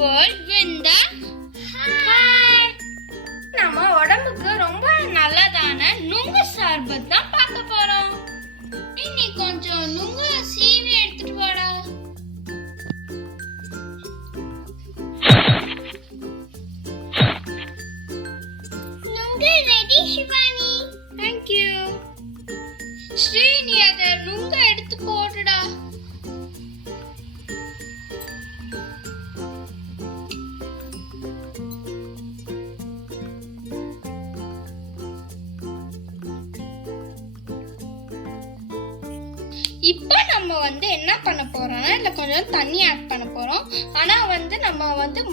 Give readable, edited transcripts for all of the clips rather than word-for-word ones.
world win the heart. நம்ம உடம்புக்கு ரொம்ப நல்லதான நுங்கு சர்பத் தான் பார்க்க போறோம். நீ கொஞ்சம் நுங்கு சீவி எடுத்துட்டு போடா. நுங்கு ready Sivani. Thank you. Sri நீ அத நுங்க எடுத்து போடுடா. இப்போ நம்ம என்ன பண்ண போறோம்னா இதுல கொஞ்சம் தண்ணி ஆட் பண்ண போறோம். ஆனா நம்ம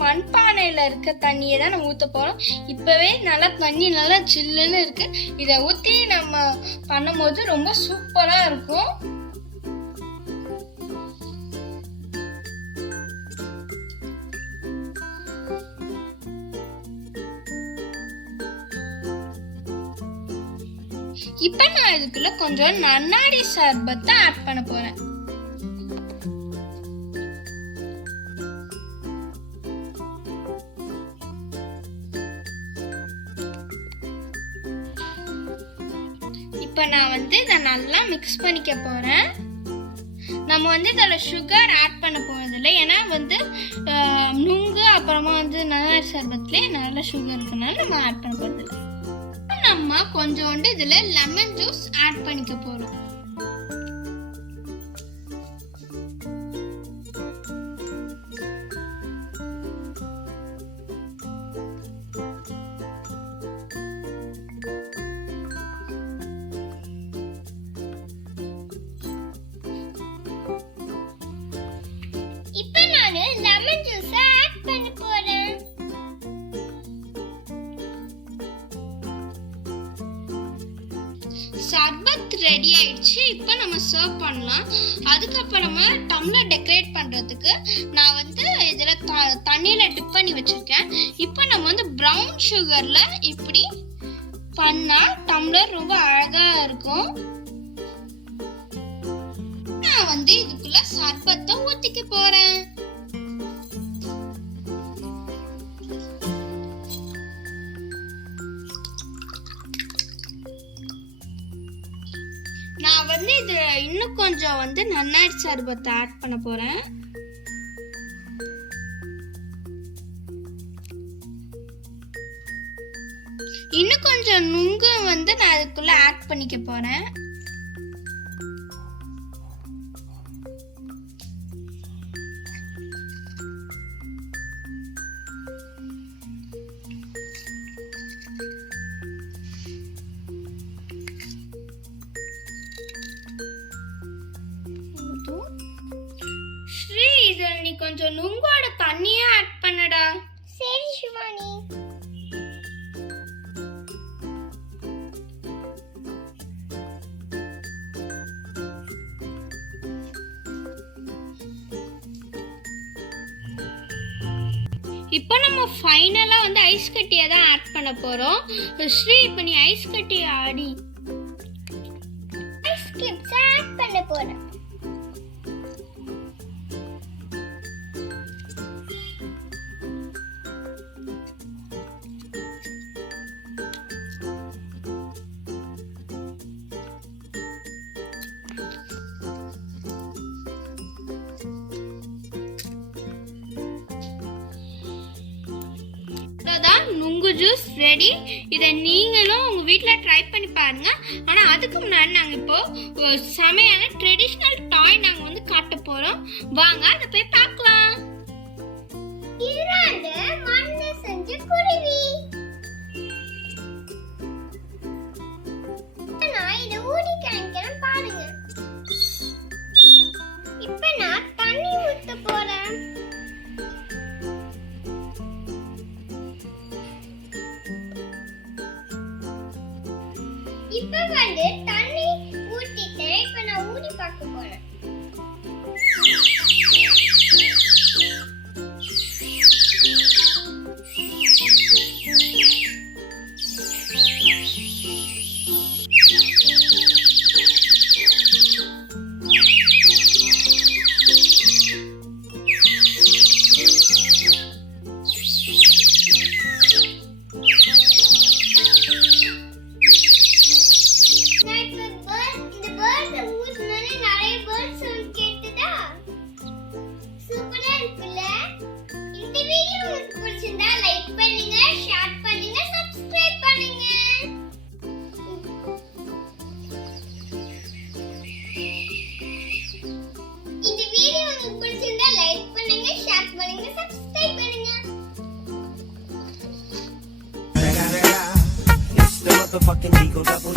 மண்பானையில இருக்க தண்ணியை தான் நம்ம ஊத்த போறோம். இப்பவே நல்லா தண்ணி நல்லா சில்லுன்னு இருக்கு. இதை ஊத்தி நம்ம பண்ணும்போது ரொம்ப சூப்பரா இருக்கும். இப்ப நான் இதுக்குள்ள கொஞ்சம் நன்னாரி சர்பத்தை ஆட் பண்ண போறேன். இப்ப நான் இதை நல்லா மிக்ஸ் பண்ணிக்க போறேன். நம்ம இதுல சுகர் ஆட் பண்ண போறது இல்லை. ஏன்னா நுங்கு அப்புறமா நன்னாரி சர்பத்லயே நல்ல சுகர் இருக்கனால நம்ம ஆட் பண்ண போறது இல்லை. நம்ம கொஞ்சோண்டு இதுல லெமன் ஜூஸ் ஆட் பண்ணிக்க போறோம். இப்போ நான் லெமன் ஜூஸ் ஆட் பண்ண போறேன். சர்பத் ரெடி ஆயிடுச்சு. இப்போ நம்ம சர்வ் பண்ணலாம். அதுக்கப்புறமா டம்ளர் டெக்கரேட் பண்றதுக்கு நான் இதுல தண்ணியில டிப் பண்ணி வச்சிருக்கேன். இப்போ நம்ம பிரவுன் சுகர்ல இப்படி பண்ணா டம்ளர் ரொம்ப அழகா இருக்கும். நான் இதுக்குள்ள சர்பத்தை ஊத்திக்க போறேன். நான் இது இன்னும் கொஞ்சம் நன்னாரி சர்பத்தை ஆட் பண்ண போறேன். இன்னும் கொஞ்சம் நுங்கு நான் அதுக்குள்ள ஆட் பண்ணிக்க போறேன். ஸ்ரீ இத நீ கொஞ்சம் நுங்கோட தண்ணியை ஆட் பண்ணடா. சரி சிவானி. இப்போ நம்ம ஃபைனலா ஐஸ் கட்டியை தான் ஆட் பண்ண போறோம். ஸ்ரீ இப்போ நீ ஐஸ் கட்டியை ஆடி. ஐஸ் கியூப்ஸ் ஆட் பண்ண போறேன். நுங்கு ஜூஸ் ரெடி. இதை நீங்களும் உங்க வீட்ல ட்ரை பண்ணி பாருங்க. ஆனா அதுக்கு முன்னாடி நாங்க இப்போ செமையான ட்ரெடிஷனல் டாய் நாங்க காட்ட போறோம். வாங்க அதை போய் பார்க்கலாம். இதுதான் மண்ணு செஞ்ச குருவி. நான் இதை ஊதி காமிக்கிறேன் பாருங்க. இப்போ நான் தண்ணி ஊத்த போறேன். இப்போ தண்ணி ஊத்திட்டேன். இப்போ நான் ஊதி பார்க்க போறேன். con capo